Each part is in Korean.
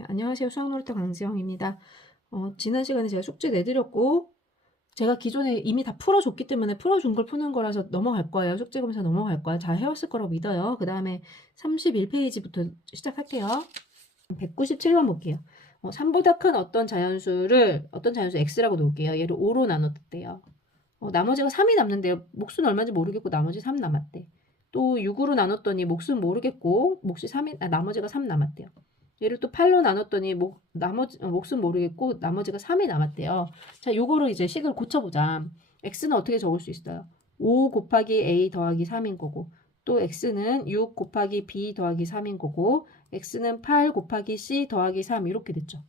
네, 안녕하세요. 수학놀이터 강지영입니다. 지난 시간에 제가 숙제 내드렸고, 제가 기존에 이미 다 풀어줬기 때문에 풀어준 걸 푸는 거라서 넘어갈 거예요. 숙제 검사 넘어갈 거예요. 잘 해왔을 거라고 믿어요. 그 다음에 31페이지부터 시작할게요. 197번 볼게요. 3보다 큰 어떤 자연수 x라고 놓을게요. 얘를 5로 나눴대요. 나머지가 3이 남는데요. 몫은 얼마인지 모르겠고 나머지 3 남았대. 또 6으로 나눴더니 몫은 모르겠고 나머지가 3 남았대요. 얘를 또 8로 나눴더니 몫은 모르겠고 나머지가 3이 남았대요. 자, 요거를 이제 식을 고쳐보자. x는 어떻게 적을 수 있어요? 5 곱하기 a 더하기 3인 거고, 또 x는 6 곱하기 b 더하기 3인 거고, x는 8 곱하기 c 더하기 3 이렇게 됐죠.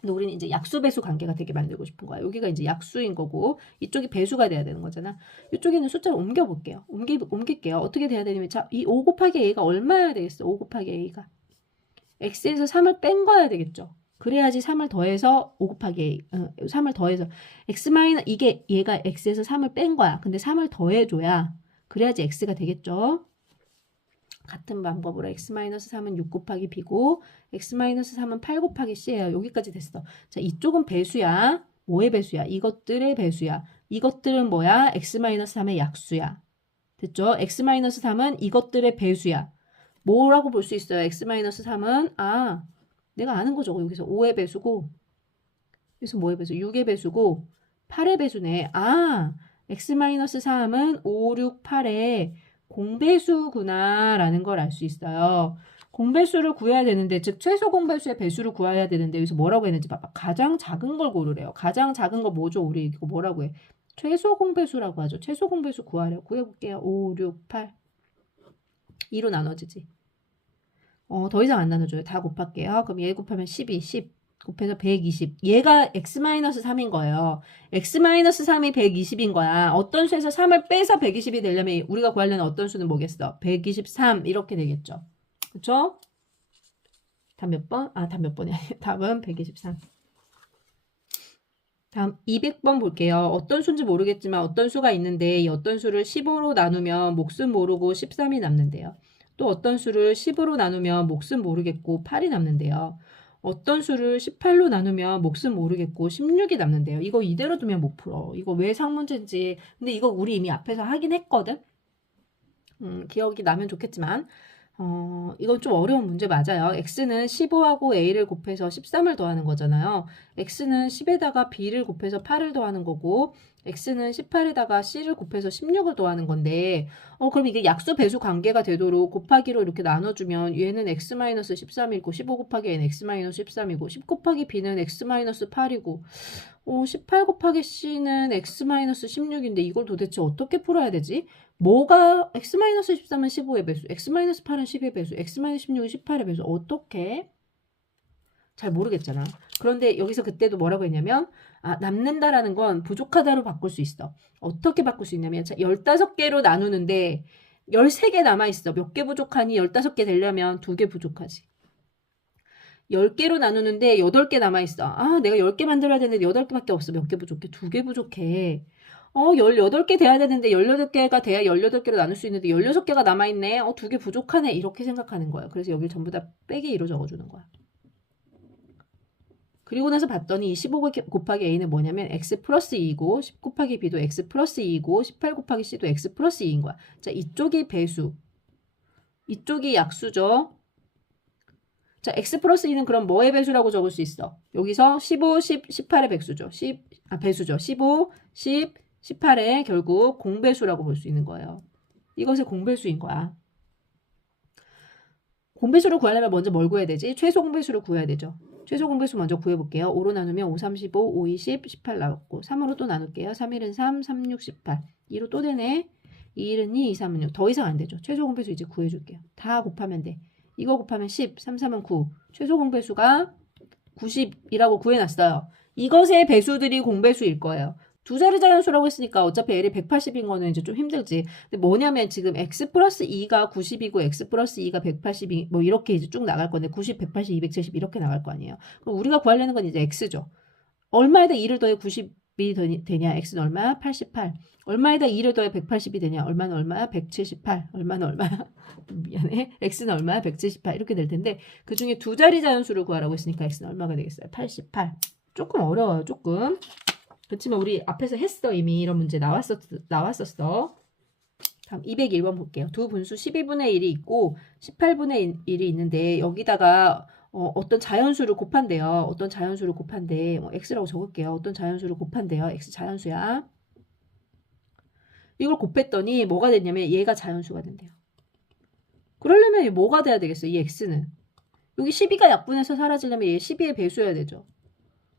근데 우리는 이제 약수 배수 관계가 되게 만들고 싶은 거야. 여기가 이제 약수인 거고 이쪽이 배수가 돼야 되는 거잖아. 이쪽에는 숫자를 옮겨볼게요. 옮길게요. 어떻게 돼야 되냐면, 자, 이 5 곱하기 a가 얼마여야 되겠어? 5 곱하기 a가 x에서 3을 뺀 거야 되겠죠. 그래야지 3을 더해서 5 곱하기 a, 3을 더해서 x 마이너, 이게 얘가 x에서 3을 뺀 거야. 근데 3을 더해줘야 그래야지 x가 되겠죠. 같은 방법으로 x-3은 6 곱하기 b고 x-3은 8 곱하기 c예요. 여기까지 됐어. 자, 이쪽은 배수야. 뭐의 배수야? 이것들의 배수야. 이것들은 뭐야? x-3의 약수야. 됐죠? x-3은 이것들의 배수야. 뭐라고 볼 수 있어요? x-3은 내가 아는 거죠. 여기서 5의 배수고, 여기서 뭐의 배수? 6의 배수고 8의 배수네. x-3은 5, 6, 8의 공배수구나 라는 걸 알 수 있어요. 공배수를 구해야 되는데, 즉 최소 공배수의 배수를 구해야 되는데, 여기서 뭐라고 했는지 봐봐. 가장 작은 걸 고르래요. 가장 작은 거 뭐죠? 우리 이거 뭐라고 해? 최소 공배수라고 하죠. 최소 공배수 구하래요. 구해볼게요. 5, 6, 8. 2로 나눠지지. 더 이상 안 나눠줘요. 다 곱할게요. 그럼 얘 곱하면 12, 10 곱해서 120. 얘가 x-3인 거예요. x-3이 120인 거야. 어떤 수에서 3을 빼서 120이 되려면 우리가 구하려는 어떤 수는 뭐겠어? 123 이렇게 되겠죠. 그쵸? 답 몇 번? 답 몇 번이 아니에요. 답은 123. 다음 200번 볼게요. 어떤 수인지 모르겠지만 어떤 수가 있는데 이 어떤 수를 15로 나누면 몫은 모르고 13이 남는데요. 또 어떤 수를 10으로 나누면 몫은 모르겠고 8이 남는데요. 어떤 수를 18로 나누면 몫은 모르겠고 16이 남는데요. 이거 이대로 두면 못 풀어. 이거 왜 상문제인지. 근데 이거 우리 이미 앞에서 하긴 했거든. 기억이 나면 좋겠지만 이건 좀 어려운 문제 맞아요. x는 15하고 a를 곱해서 13을 더하는 거잖아요. x는 10에다가 b를 곱해서 8을 더하는 거고, x는 18에다가 c를 곱해서 16을 더하는 건데, 그럼 이게 약수 배수 관계가 되도록 곱하기로 이렇게 나눠주면 얘는 x-13이고 15 곱하기 a는 x-13이고 10 곱하기 b는 x-8이고 18 곱하기 c는 x-16인데 이걸 도대체 어떻게 풀어야 되지? 뭐가 x-13은 15의 배수, x-8은 10의 배수, x-16은 18의 배수. 어떻게? 잘 모르겠잖아. 그런데 여기서 그때도 뭐라고 했냐면 남는다라는 건 부족하다로 바꿀 수 있어. 어떻게 바꿀 수 있냐면 15개로 나누는데 13개 남아있어. 몇 개 부족하니? 15개 되려면 2개 부족하지. 10개로 나누는데 8개 남아있어. 내가 10개 만들어야 되는데 8개밖에 없어. 몇 개 부족해? 2개 부족해. 18개 돼야 되는데 18개가 돼야 18개로 나눌 수 있는데 16개가 남아있네. 2개 부족하네. 이렇게 생각하는 거예요. 그래서 여기를 전부 다 빼기 2로 적어주는 거야. 그리고 나서 봤더니 15 곱하기 a는 뭐냐면 x 플러스 2이고 10 곱하기 b도 x 플러스 2이고 18 곱하기 c도 x 플러스 2인 거야. 자, 이쪽이 배수. 이쪽이 약수죠. 자, x 플러스 2는 그럼 뭐의 배수라고 적을 수 있어? 여기서 15, 10, 18의 배수죠. 배수죠. 15, 10, 18의 결국 공배수라고 볼 수 있는 거예요. 이것의 공배수인 거야. 공배수를 구하려면 먼저 뭘 구해야 되지? 최소 공배수를 구해야 되죠. 최소 공배수 먼저 구해볼게요. 5로 나누면 5, 3, 15, 5, 20, 18 나왔고 3으로 또 나눌게요. 3, 1은 3, 3, 6, 18. 2로 또 되네. 2, 1은 2, 2, 3은 6. 더 이상 안 되죠. 최소 공배수 이제 구해줄게요. 다 곱하면 돼. 이거 곱하면 10, 3, 3은 9. 최소 공배수가 90이라고 구해놨어요. 이것의 배수들이 공배수일 거예요. 두 자리 자연수라고 했으니까 어차피 L이 180인 거는 이제 좀 힘들지. 근데 뭐냐면 지금 x 플러스 2가 90이고 x 플러스 2가 180이 뭐 이렇게 이제 쭉 나갈 건데 90, 180, 270 이렇게 나갈 거 아니에요. 그럼 우리가 구하려는 건 이제 x죠. 얼마에다 2를 더해 90 되냐? x는 얼마야? 88. 얼마에다 2를 더해 180이 되냐? 얼마는 얼마야? 178. 얼마는 얼마야? 미안해. x는 얼마야? 178. 이렇게 될 텐데 그 중에 두 자리 자연수를 구하라고 했으니까 x는 얼마가 되겠어요? 88. 조금 어려워요. 조금. 그렇지만 우리 앞에서 했어. 이미 이런 문제 나왔었어. 다음 201번 볼게요. 두 분수 12분의 1이 있고 18분의 1이 있는데 여기다가 어떤 자연수를 곱한대요. 어떤 자연수를 곱한대. x라고 적을게요. 어떤 자연수를 곱한대요. x 자연수야. 이걸 곱했더니 뭐가 됐냐면 얘가 자연수가 된대요. 그러려면 뭐가 돼야 되겠어요? 이 x는. 여기 12가 약분해서 사라지려면 얘 12의 배수여야 되죠.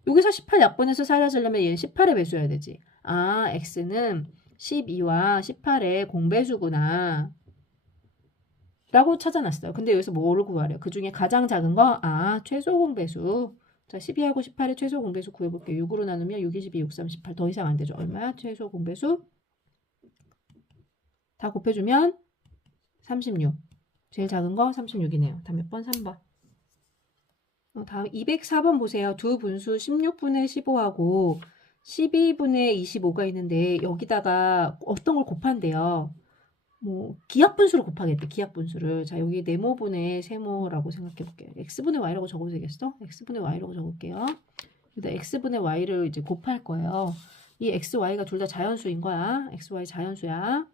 여기서 18 약분해서 사라지려면 얘는 18의 배수여야 되지. 아, x는 12와 18의 공배수구나. 라고 찾아놨어요. 근데 여기서 뭐를 구하래요? 그 중에 가장 작은 거? 아, 최소 공배수. 자, 12하고 18의 최소 공배수 구해볼게요. 6으로 나누면 6, 22, 6, 3, 18. 더 이상 안 되죠. 얼마야? 최소 공배수? 다 곱해주면 36. 제일 작은 거 36이네요. 다음 몇 번? 3번. 다음 204번 보세요. 두 분수 16분의 15하고 12분의 25가 있는데 여기다가 어떤 걸 곱한대요. 뭐 기하분수를 곱하겠대. 기하분수를. 자, 여기 네모분의 세모라고 생각해 볼게요. x분의 y라고 적어도 되겠어? x분의 y라고 적을게요. 여기다 x분의 y를 이제 곱할 거예요. 이 x, y가 둘 다 자연수인 거야. x, y 자연수야.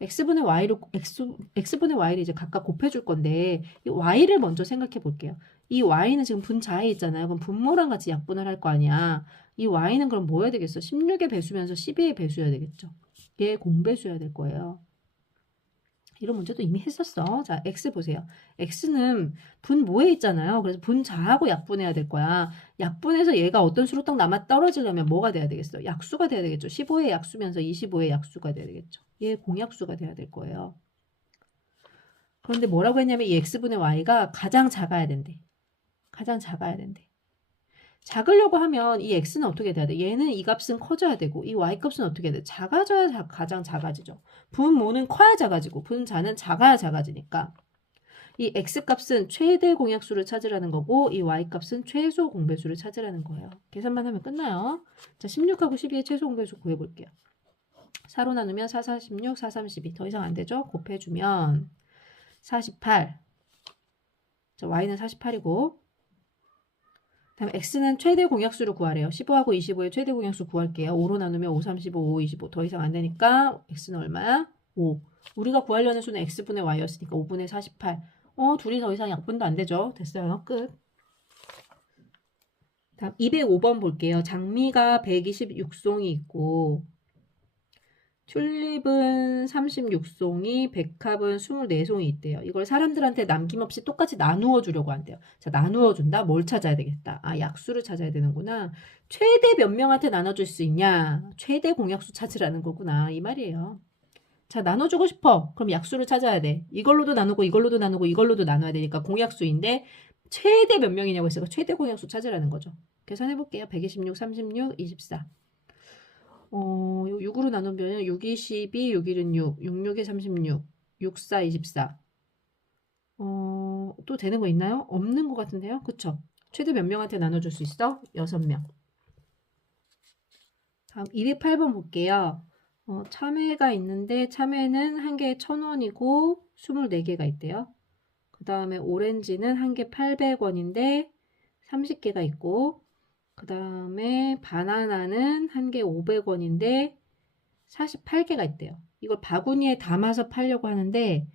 x분의 y를 이제 각각 곱해줄 건데 이 y를 먼저 생각해 볼게요. 이 y는 지금 분자에 있잖아요. 그럼 분모랑 같이 약분을 할 거 아니야. 이 y는 그럼 뭐 해야 되겠어? 16의 배수면서 12의 배수여야 되겠죠. 얘 공배수여야 될 거예요. 이런 문제도 이미 했었어. 자, x 보세요. x는 분모에 있잖아요. 그래서 분자하고 약분해야 될 거야. 약분해서 얘가 어떤 수로 딱 남아 떨어지려면 뭐가 돼야 되겠어? 약수가 돼야 되겠죠. 15의 약수면서 25의 약수가 돼야 되겠죠. 얘 공약수가 돼야 될 거예요. 그런데 뭐라고 했냐면 이 x분의 y가 가장 작아야 된대. 가장 작아야 된대. 작으려고 하면 이 x는 어떻게 돼야 돼? 얘는 이 값은 커져야 되고 이 y 값은 어떻게 해야 돼? 작아져야 가장 작아지죠. 분모는 커야 작아지고 분자는 작아야 작아지니까 이 x 값은 최대 공약수를 찾으라는 거고 이 y 값은 최소 공배수를 찾으라는 거예요. 계산만 하면 끝나요. 자, 16하고 12의 최소 공배수 구해볼게요. 4로 나누면 4, 4, 16, 4, 3, 12. 더 이상 안 되죠? 곱해주면 48. 자, y는 48이고 다음 x는 최대 공약수를 구하래요. 15하고 25의 최대 공약수 구할게요. 5로 나누면 5, 35, 5, 25. 더 이상 안 되니까 x는 얼마야? 5. 우리가 구하려는 수는 x분의 y였으니까 5분의 48. 둘이 더 이상 약분도 안 되죠. 됐어요. 끝. 다음 205번 볼게요. 장미가 126송이 있고 튤립은 36송이, 백합은 24송이 있대요. 이걸 사람들한테 남김없이 똑같이 나누어 주려고 한대요. 자, 나누어 준다? 뭘 찾아야 되겠다? 아, 약수를 찾아야 되는구나. 최대 몇 명한테 나눠줄 수 있냐? 최대 공약수 찾으라는 거구나. 이 말이에요. 자, 나눠주고 싶어. 그럼 약수를 찾아야 돼. 이걸로도 나누고 이걸로도 나누고 이걸로도 나눠야 되니까 공약수인데 최대 몇 명이냐고 했으니까 최대 공약수 찾으라는 거죠. 계산해볼게요. 126, 36, 24. 6으로 나누면 6, 2, 12, 6, 1은 6, 6, 6에 36, 6, 4, 24. 또 되는 거 있나요? 없는 것 같은데요? 그쵸? 최대 몇 명한테 나눠줄 수 있어? 6명. 다음 208번 볼게요. 참외가 있는데 참외는 한 개에 1,000원이고 24개가 있대요. 그 다음에 오렌지는 한 개 800원인데 30개가 있고 그 다음에 바나나는 한 개 500원인데 48개가 있대요. 이걸 바구니에 담아서 팔려고 하는데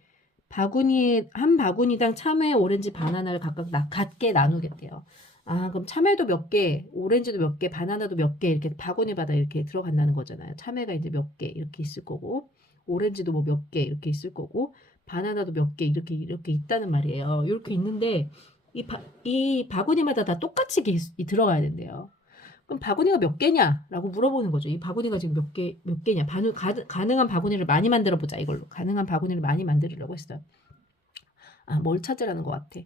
바구니에 한 바구니당 참외, 오렌지, 바나나를 각각 같게 나누겠대요. 아, 그럼 참외도 몇 개, 오렌지도 몇 개, 바나나도 몇 개 이렇게 바구니마다 이렇게 들어간다는 거잖아요. 참외가 이제 몇 개 이렇게 있을 거고 오렌지도 뭐 몇 개 이렇게 있을 거고 바나나도 몇 개 이렇게 있다는 말이에요. 이렇게 있는데 이 바구니마다 다 똑같이 들어가야 된대요. 그럼 바구니가 몇 개냐라고 물어보는 거죠. 이 바구니가 지금 몇 개냐. 가능한 바구니를 많이 만들어 보자. 이걸로. 가능한 바구니를 많이 만들려고 했어요. 아, 뭘 찾으라는 것 같아.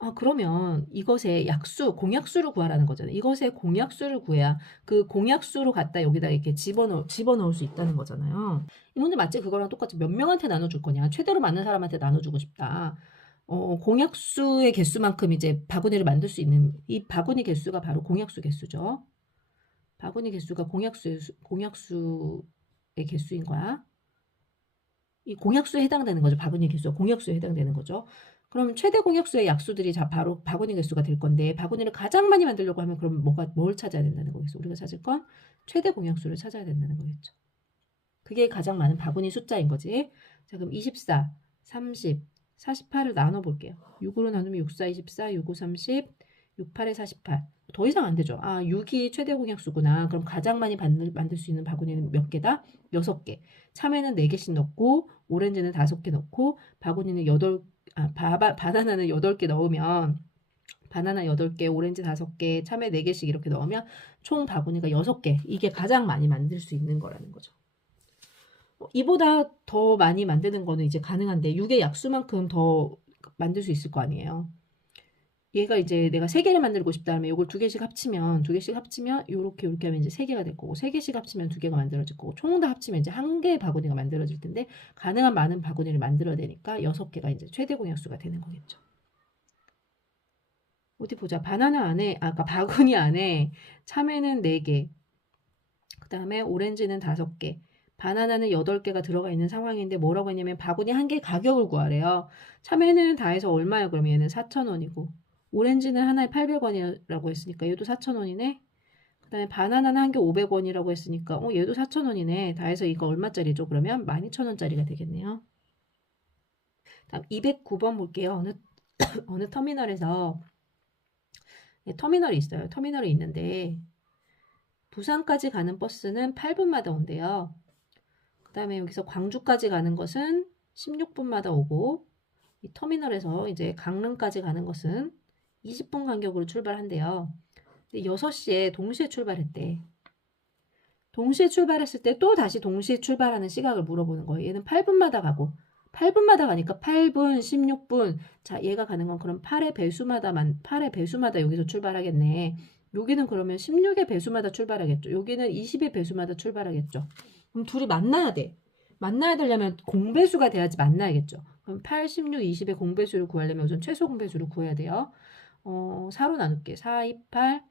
아, 그러면 이것의 공약수를 구하라는 거잖아요. 이것의 공약수를 구해야 그 공약수로 갖다 여기다 이렇게 집어넣을 수 있다는 거잖아요. 이 문제 마치 그거랑 똑같이 몇 명한테 나눠줄 거냐. 최대로 많은 사람한테 나눠주고 싶다. 공약수의 개수만큼 이제 바구니를 만들 수 있는 이 바구니 개수가 바로 공약수 개수죠. 바구니 개수가 공약수의 개수인 거야. 이 공약수에 해당되는 거죠. 바구니 개수가 공약수에 해당되는 거죠. 그럼 최대 공약수의 약수들이 바로 바구니 개수가 될 건데 바구니를 가장 많이 만들려고 하면 그럼 뭘 찾아야 된다는 거겠어? 우리가 찾을 건 최대 공약수를 찾아야 된다는 거겠죠. 그게 가장 많은 바구니 숫자인 거지. 자, 그럼 24, 30, 48을 나눠볼게요. 6으로 나누면 6, 4, 24, 6, 5, 30, 6, 8에 48. 더 이상 안 되죠. 아, 6이 최대 공약수구나. 그럼 가장 많이 만들 수 있는 바구니는 몇 개다? 6개. 참외는 4개씩 넣고 오렌지는 5개 넣고 바구니는 바나나는 8개 넣으면 바나나 8개, 오렌지 5개, 참외 4개씩 이렇게 넣으면 총 바구니가 6개. 이게 가장 많이 만들 수 있는 거라는 거죠. 이보다 더 많이 만드는 거는 이제 가능한데 6의 약수만큼 더 만들 수 있을 거 아니에요. 얘가 이제 내가 3개를 만들고 싶다면 이걸 2개씩 합치면 요렇게 하면 이제 3개가 될 거고 3개씩 합치면 2개가 만들어질 거고 총 다 합치면 이제 1개의 바구니가 만들어질 텐데 가능한 많은 바구니를 만들어야 되니까 6개가 이제 최대 공약수가 되는 거겠죠. 어디 보자. 바나나 안에 아까 바구니 안에 참외는 4개. 그다음에 오렌지는 5개. 바나나는 8개가 들어가 있는 상황인데 뭐라고 했냐면 바구니 1개 가격을 구하래요. 참외는 다 해서 얼마예요? 그러면 얘는 4,000원이고 오렌지는 하나에 800원이라고 했으니까 얘도 4,000원이네. 그 다음에 바나나는 1개 500원이라고 했으니까 얘도 4,000원이네. 다 해서 이거 얼마짜리죠? 그러면 12,000원짜리가 되겠네요. 다음 209번 볼게요. 어느 터미널에서 터미널이 있어요. 터미널이 있는데 부산까지 가는 버스는 8분마다 온대요. 그 다음에 여기서 광주까지 가는 것은 16분마다 오고 이 터미널에서 이제 강릉까지 가는 것은 20분 간격으로 출발한대요. 6시에 동시에 출발했대. 동시에 출발했을 때 또 다시 동시에 출발하는 시각을 물어보는 거예요. 얘는 8분마다 가고 8분마다 가니까 8분, 16분. 자, 얘가 가는 건 그럼 8의 배수마다 여기서 출발하겠네. 여기는 그러면 16의 배수마다 출발하겠죠. 여기는 20의 배수마다 출발하겠죠. 그럼 둘이 만나야 돼. 만나야 되려면 공배수가 돼야지 만나야겠죠. 그럼 8, 16, 20의 공배수를 구하려면 우선 최소 공배수를 구해야 돼요. 4로 나눌게. 4, 2, 8,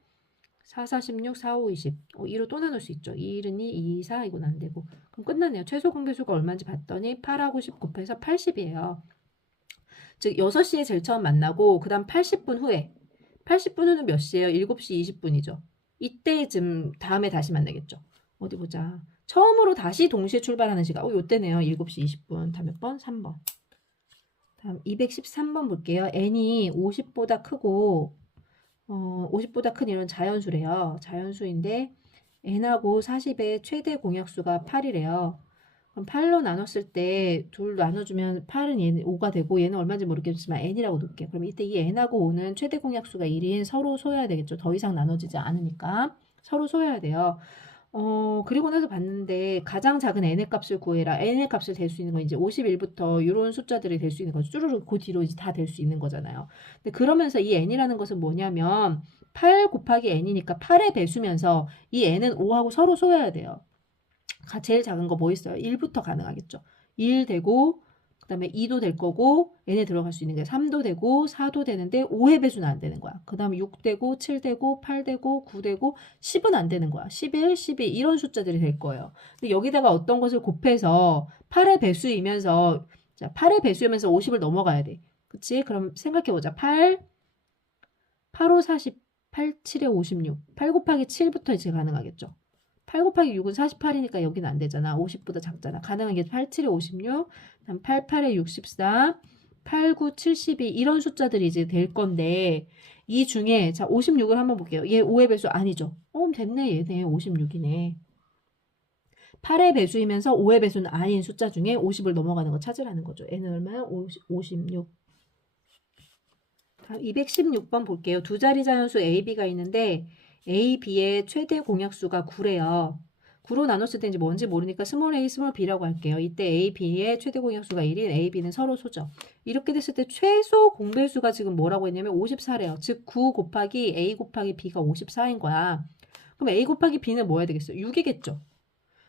4, 4, 16, 4, 5, 20. 2로 또 나눌 수 있죠. 2, 1은 2, 2, 4 이건 안 되고. 그럼 끝났네요. 최소 공배수가 얼마인지 봤더니 8하고 10 곱해서 80이에요. 즉 6시에 제일 처음 만나고 그 다음 80분 후에 80분 후는 몇 시예요? 7시 20분이죠. 이때쯤 다음에 다시 만나겠죠. 어디 보자. 처음으로 다시 동시에 출발하는 시간. 요때네요. 7시 20분. 다음 몇 번? 3번. 다음 213번 볼게요. n이 50보다 크고 50보다 큰 이런 자연수래요. 자연수인데 n하고 40의 최대 공약수가 8이래요. 그럼 8로 나눴을 때 둘 나눠주면 8은 얘는 5가 되고 얘는 얼마인지 모르겠지만 n이라고 놓을게요. 그럼 이때 이 n하고 5는 최대 공약수가 1인 서로 소여야 되겠죠. 더 이상 나눠지지 않으니까 서로 소여야 돼요. 그리고 나서 봤는데 가장 작은 n의 값을 구해라. n의 값을 될 수 있는 건 이제 51부터 이런 숫자들이 될 수 있는 거죠. 쭈루룩 그 뒤로 이제 다 될 수 있는 거잖아요. 근데 그러면서 이 n이라는 것은 뭐냐면 8 곱하기 n이니까 8의 배수면서 이 n은 5하고 서로 소여야 돼요. 제일 작은 거 뭐 있어요? 1부터 가능하겠죠. 1 되고 그 다음에 2도 될 거고 n에 들어갈 수 있는 게 3도 되고 4도 되는데 5의 배수는 안 되는 거야. 그 다음에 6 되고 7 되고 8 되고 9 되고 10은 안 되는 거야. 11, 12 이런 숫자들이 될 거예요. 근데 여기다가 어떤 것을 곱해서 8의 배수이면서 자, 8의 배수이면서 50을 넘어가야 돼. 그치? 그럼 생각해보자. 8, 8, 5, 40, 8, 7에 56. 8 곱하기 7부터 이제 가능하겠죠. 8 곱하기 6은 48이니까 여기는 안 되잖아. 50보다 작잖아. 가능한 게 8, 7에 56, 8, 8에 64, 8, 9, 72 이런 숫자들이 이제 될 건데 이 중에 자 56을 한번 볼게요. 얘 5의 배수 아니죠. 됐네. 얘네 56이네. 8의 배수이면서 5의 배수는 아닌 숫자 중에 50을 넘어가는 거 찾으라는 거죠. n은 얼마야? 56. 다음 216번 볼게요. 두 자리 자연수 a, b가 있는데 a, b의 최대 공약수가 9래요. 9로 나눴을 때 이제 뭔지 모르니까 스몰 a, 스몰 b라고 할게요. 이때 a, b의 최대 공약수가 1인 a, b는 서로 소죠. 이렇게 됐을 때 최소 공배수가 지금 뭐라고 했냐면 54래요. 즉 9 곱하기 a 곱하기 b가 54인 거야. 그럼 a 곱하기 b는 뭐 해야 되겠어요? 6이겠죠.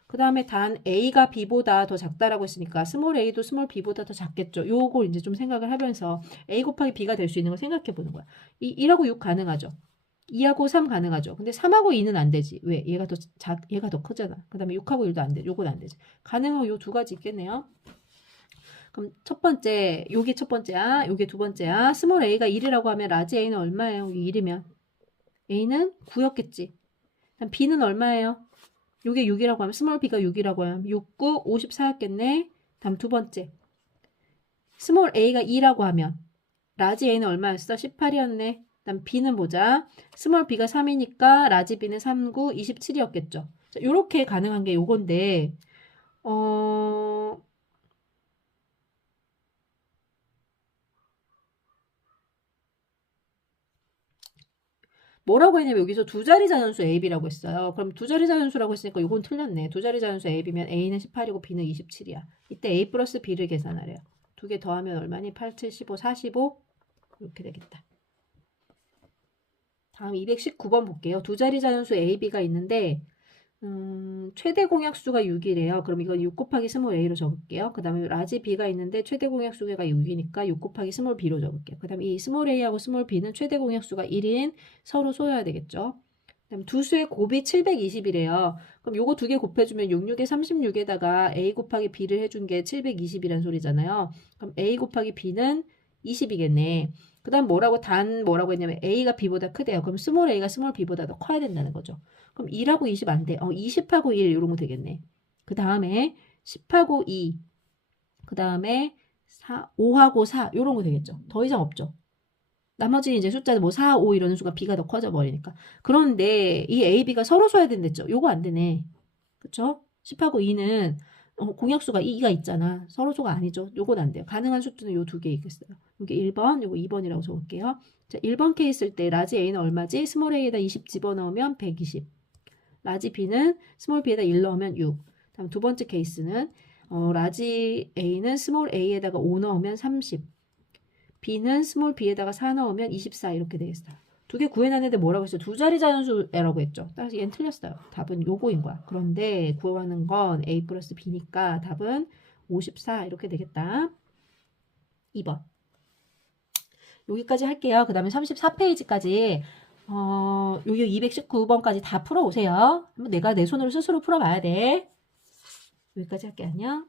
그 다음에 단 A가 B보다 더 작다라고 했으니까 스몰 A도 스몰 B보다 더 작겠죠. 요걸 이제 좀 생각을 하면서 A 곱하기 B가 될 수 있는 걸 생각해 보는 거야. 1하고 6 가능하죠. 2하고 3 가능하죠. 근데 3하고 2는 안 되지. 왜? 얘가 더 크잖아. 그 다음에 6하고 1도 안 돼. 요건 안 되지. 가능한 요 두 가지 있겠네요. 그럼 첫 번째, 요게 첫 번째야. 요게 두 번째야. 스몰 a가 1이라고 하면 라지 a는 얼마예요? 1이면. a는 9였겠지. 그럼 b는 얼마예요? 요게 6이라고 하면 스몰 b가 6이라고 하면 6, 9, 54였겠네. 다음 두 번째. 스몰 a가 2라고 하면 라지 a는 얼마였어? 18이었네. 그다음 b는 보자. 스몰 b가 3이니까 라지 b는 3, 9, 27이었겠죠. 자, 요렇게 가능한 게 요건데 뭐라고 했냐면 여기서 두 자리 자연수 AB라고 했어요. 그럼 두 자리 자연수라고 했으니까 요건 틀렸네. 두 자리 자연수 AB면 A는 18이고 B는 27이야. 이때 A 플러스 B를 계산하래요. 두 개 더하면 얼마니? 8, 7, 15, 45 이렇게 되겠다. 다음 219번 볼게요. 두 자리 자연수 AB가 있는데 최대 공약수가 6이래요. 그럼 이건 6 곱하기 스몰 a로 적을게요. 그 다음에 라지 b가 있는데 최대 공약수가 6이니까 6 곱하기 스몰 b로 적을게요. 그 다음에 이 스몰 a하고 스몰 b는 최대 공약수가 1인 서로 쏘여야 되겠죠. 그 다음 두 수의 곱이 720이래요. 그럼 요거 두 개 곱해주면 66에 36에다가 a 곱하기 b를 해준 게 720이란 소리잖아요. 그럼 a 곱하기 b는 20이겠네. 그 다음 뭐라고 했냐면 a가 b보다 크대요. 그럼 스몰 a가 스몰 b보다 더 커야 된다는 거죠. 그럼 2하고 20 안 돼. 20하고 1 이런 거 되겠네. 그 다음에 10하고 2. 그 다음에 5하고 4 이런 거 되겠죠. 더 이상 없죠. 나머지 이제 숫자는 뭐 4, 5 이러는 수가 b가 더 커져 버리니까. 그런데 이 a, b가 서로 써야 된댔죠. 요거 안 되네. 그쵸? 10하고 2는 공약수가 2가 있잖아. 서로소가 아니죠. 요건 안 돼요. 가능한 수는 요 두 개 있겠어요. 요게 1번, 요거 2번이라고 적을게요. 자, 1번 케이스일 때 라지 a는 얼마지? 스몰 a에다 20 집어넣으면 120. 라지 b는 스몰 b에다 1 넣으면 6. 다음 두 번째 케이스는 라지 a는 스몰 a에다가 5 넣으면 30. b는 스몰 b에다가 4 넣으면 24 이렇게 되겠어요. 두 개 구해놨는데 뭐라고 했어요? 두 자리 자연수라고 했죠. 따라서 얘는 틀렸어요. 답은 요거인 거야. 그런데 구하는 건 a 플러스 b니까 답은 54 이렇게 되겠다. 2번. 여기까지 할게요. 그 다음에 34페이지까지 여기 219번까지 다 풀어오세요. 한번 내가 내 손으로 스스로 풀어봐야 돼. 여기까지 할게. 안녕.